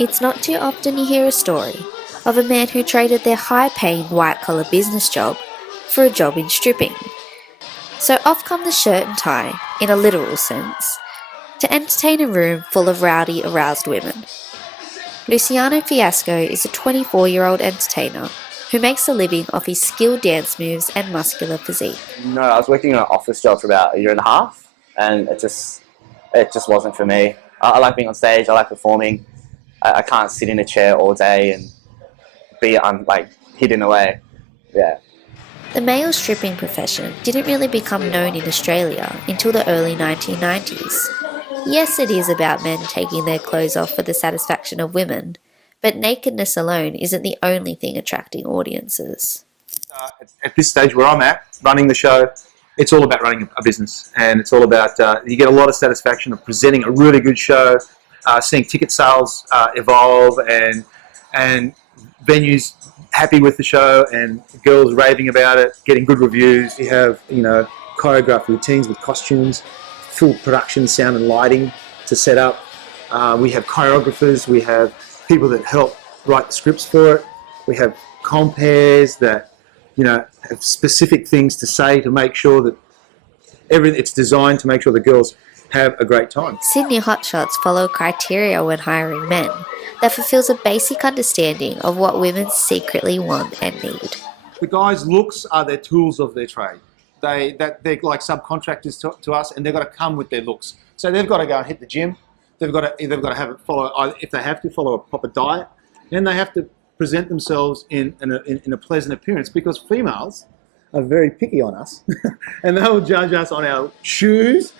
It's not too often you hear a story of a man who traded their high-paying white-collar business job for a job in stripping. So off come the shirt and tie, in a literal sense, to entertain a room full of rowdy, aroused women. Luciano Fiasco is a 24-year-old entertainer who makes a living off his skilled dance moves and muscular physique. No, I was working in an office job for about a year and a half, and it just wasn't for me. I like being on stage. I like performing. I can't sit in a chair all day and be hidden away. Yeah. The male stripping profession didn't really become known in Australia until the early 1990s. Yes, it is about men taking their clothes off for the satisfaction of women, but nakedness alone isn't the only thing attracting audiences. At this stage where I'm at, running the show, it's all about running a business, and it's all about, you get a lot of satisfaction of presenting a really good show, seeing ticket sales evolve, and venues happy with the show, and girls raving about it, getting good reviews. You have, choreographed routines with costumes, full production, sound and lighting to set up. We have choreographers, we have people that help write the scripts for it. We have compares that, have specific things to say to make sure that it's designed to make sure the girls have a great time. Sydney Hotshots follow criteria when hiring men that fulfills a basic understanding of what women secretly want and need. The guys' looks are their tools of their trade. They're like subcontractors to us, and they've got to come with their looks. So they've got to go and hit the gym. They've got to have it follow, if they have to, follow a proper diet. Then they have to present themselves in a pleasant appearance, because females are very picky on us, and they will judge us on our shoes,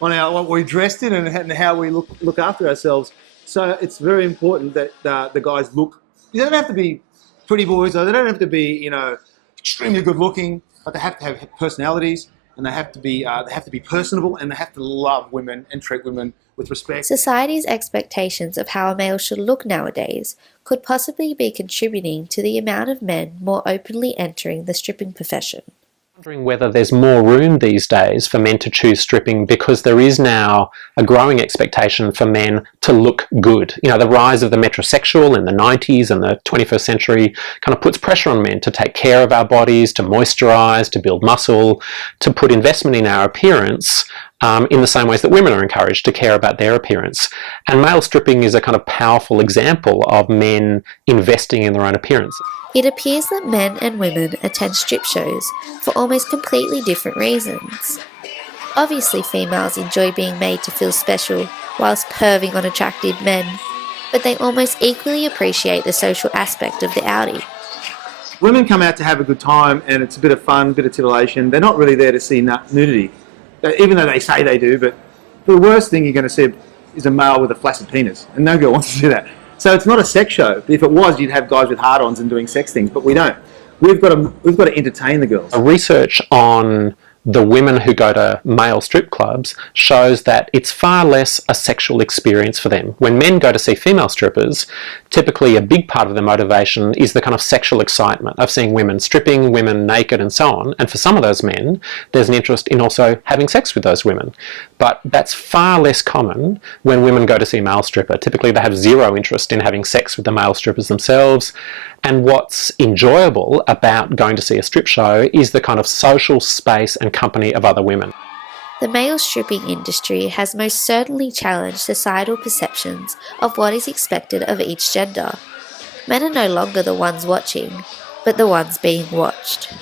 on what we're dressed in, and how we look after ourselves. So it's very important that the guys look. They don't have to be pretty boys, or they don't have to be extremely good looking, but they have to have personalities, and they have to be personable, and they have to love women and treat women with respect. Society's expectations of how a male should look nowadays could possibly be contributing to the amount of men more openly entering the stripping profession. Wondering whether there's more room these days for men to choose stripping, because there is now a growing expectation for men to look good. The rise of the metrosexual in the 90s and the 21st century kind of puts pressure on men to take care of our bodies, to moisturise, to build muscle, to put investment in our appearance, in the same ways that women are encouraged to care about their appearance. And male stripping is a kind of powerful example of men investing in their own appearance. It appears that men and women attend strip shows for almost completely different reasons. Obviously, females enjoy being made to feel special whilst perving on attractive men, but they almost equally appreciate the social aspect of the outing. Women come out to have a good time, and it's a bit of fun, a bit of titillation. They're not really there to see nudity, even though they say they do. But the worst thing you're going to see is a male with a flaccid penis, and no girl wants to do that. So it's not a sex show. If it was, you'd have guys with hard-ons and doing sex things, but we don't. We've got to entertain the girls. Research on the women who go to male strip clubs shows that it's far less a sexual experience for them. When men go to see female strippers, typically a big part of their motivation is the kind of sexual excitement of seeing women stripping, women naked, and so on. And for some of those men, there's an interest in also having sex with those women. But that's far less common when women go to see a male stripper. Typically they have zero interest in having sex with the male strippers themselves. And what's enjoyable about going to see a strip show is the kind of social space and company of other women. The male stripping industry has most certainly challenged societal perceptions of what is expected of each gender. Men are no longer the ones watching, but the ones being watched.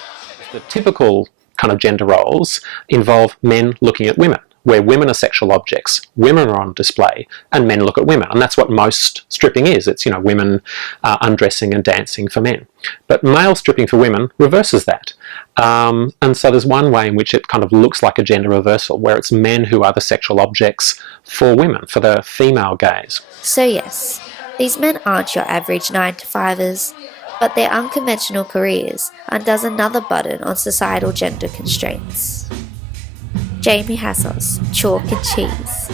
The typical kind of gender roles involve men looking at women, where women are sexual objects, women are on display, and men look at women. And that's what most stripping is. It's, women undressing and dancing for men. But male stripping for women reverses that. And so there's one way in which it kind of looks like a gender reversal, where it's men who are the sexual objects for women, for the female gaze. So yes, these men aren't your average 9-to-5ers, but their unconventional careers undoes another button on societal gender constraints. Jamie Hassos, Chalk and Cheese.